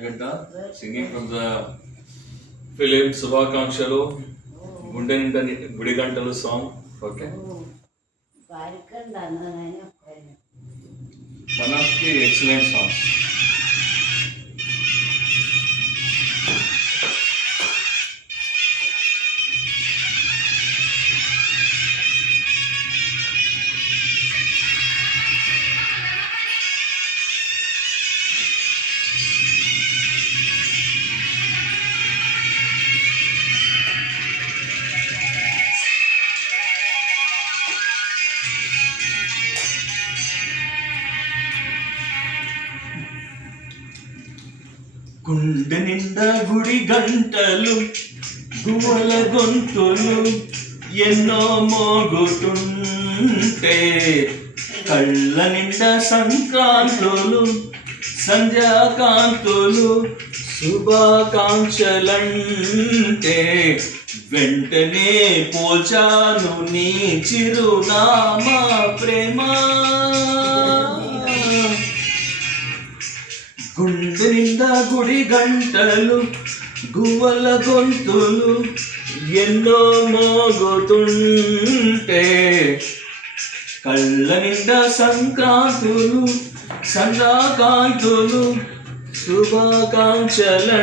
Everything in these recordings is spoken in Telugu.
singing from the film Subhakankshalu, Gudi Gantalu song. Okay. One of the excellent songs. గుండె నిండా గుడి గంటలు గువ్వల గొంతులు ఎన్నో మోగుతుంటే కళ్ళ నిండా సంక్రాంతులు సంధ్యాకాంతులు శుభాకాంక్షలంటే వెంటనే పోచాను నీ చిరునామా ప్రేమ. గుండె నిండా గుడి గంటలు గువ్వల గొంతులు ఎన్నో మోగుతుంటే కళ్ళ నిండా సంక్రాంతులు సంధ్యాకాంతులు శుభాకాంక్షలంటే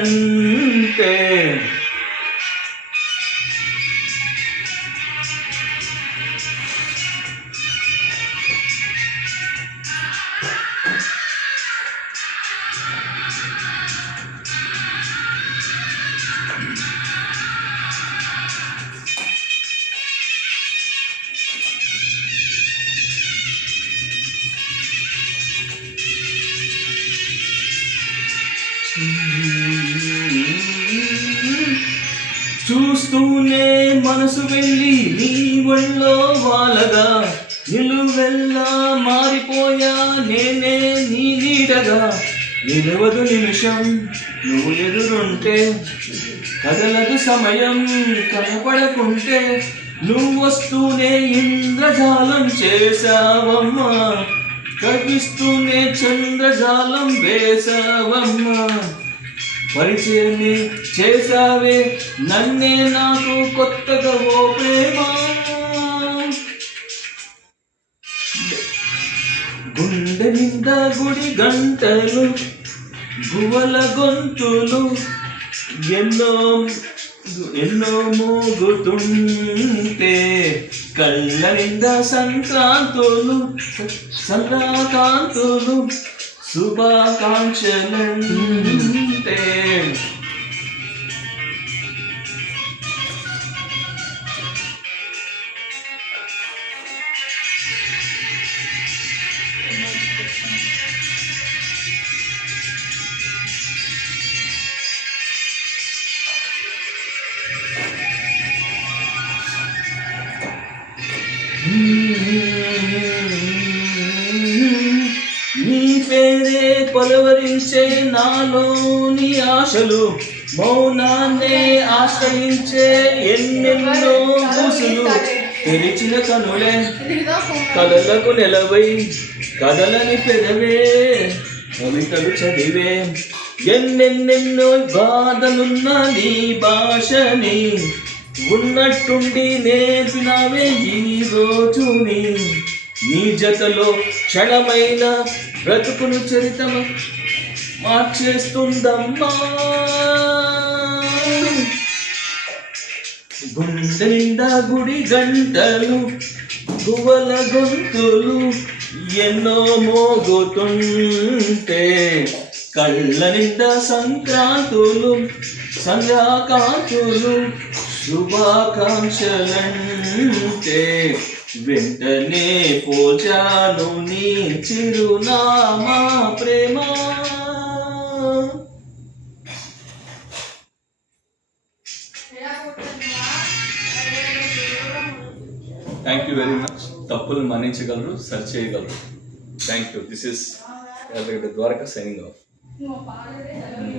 చూస్తూనే మనసు వెళ్ళి నీ ఒళ్ళో వాలగా నిలువెల్లా మారిపోయా నేనే నీ నీడగా. నిలవదు నిమిషం నువ్వు ఎదురుంటే కదలదు సమయం కనపడకుంటే నువ్వు వస్తూనే ఇంద్రజాలం చేసావమ్మా కనిపిస్తూనే చంద్రజాలం వేసావమ్మా. పరిచయమే చేసావే నన్నే నాకు కొత్తగా ఓ ప్రేమ. గుండె నిండా గుడి గంటలు గువ్వల గొంతులు ఎన్నో ఎన్నో మోగుతుంటే కళ్ళ నిండా సంక్రాంతులు సంక్రాంతులు శుభాకాంక్షలంటే. నీ పేరే పలవరించే నాలోని ఆశలు మౌనాన్నే ఆశ్రయించే ఎన్నెన్నో ఊసులు. తెరిచిన కనులే కలలకు నెలవై కదలని పెదవే కవితలు చదివే ఎన్నెన్నెన్నో బాధలున్న నీ భాషని ఉన్నట్టుండి నేర్పినావే ఈ రోజుని. నీ జతలో క్షణమైన బ్రతుకును చరితం మార్చేస్తుందమ్మా. గుండె నిండా గుడి గంటలు గువ్వల గొంతులు ఎన్నో మోగుతుంటే కళ్ళ నిండా సంక్రాంతులు సంధ్యాకాంతులు శుభాకాంక్షలంటే వెంటనే పోచాను నీ చిరునామా ప్రేమ. Thank you very much. తప్పులు మన్నించగలరు, సర్చ్ చేయగలరు. Thank you. This is Dwaraka signing of.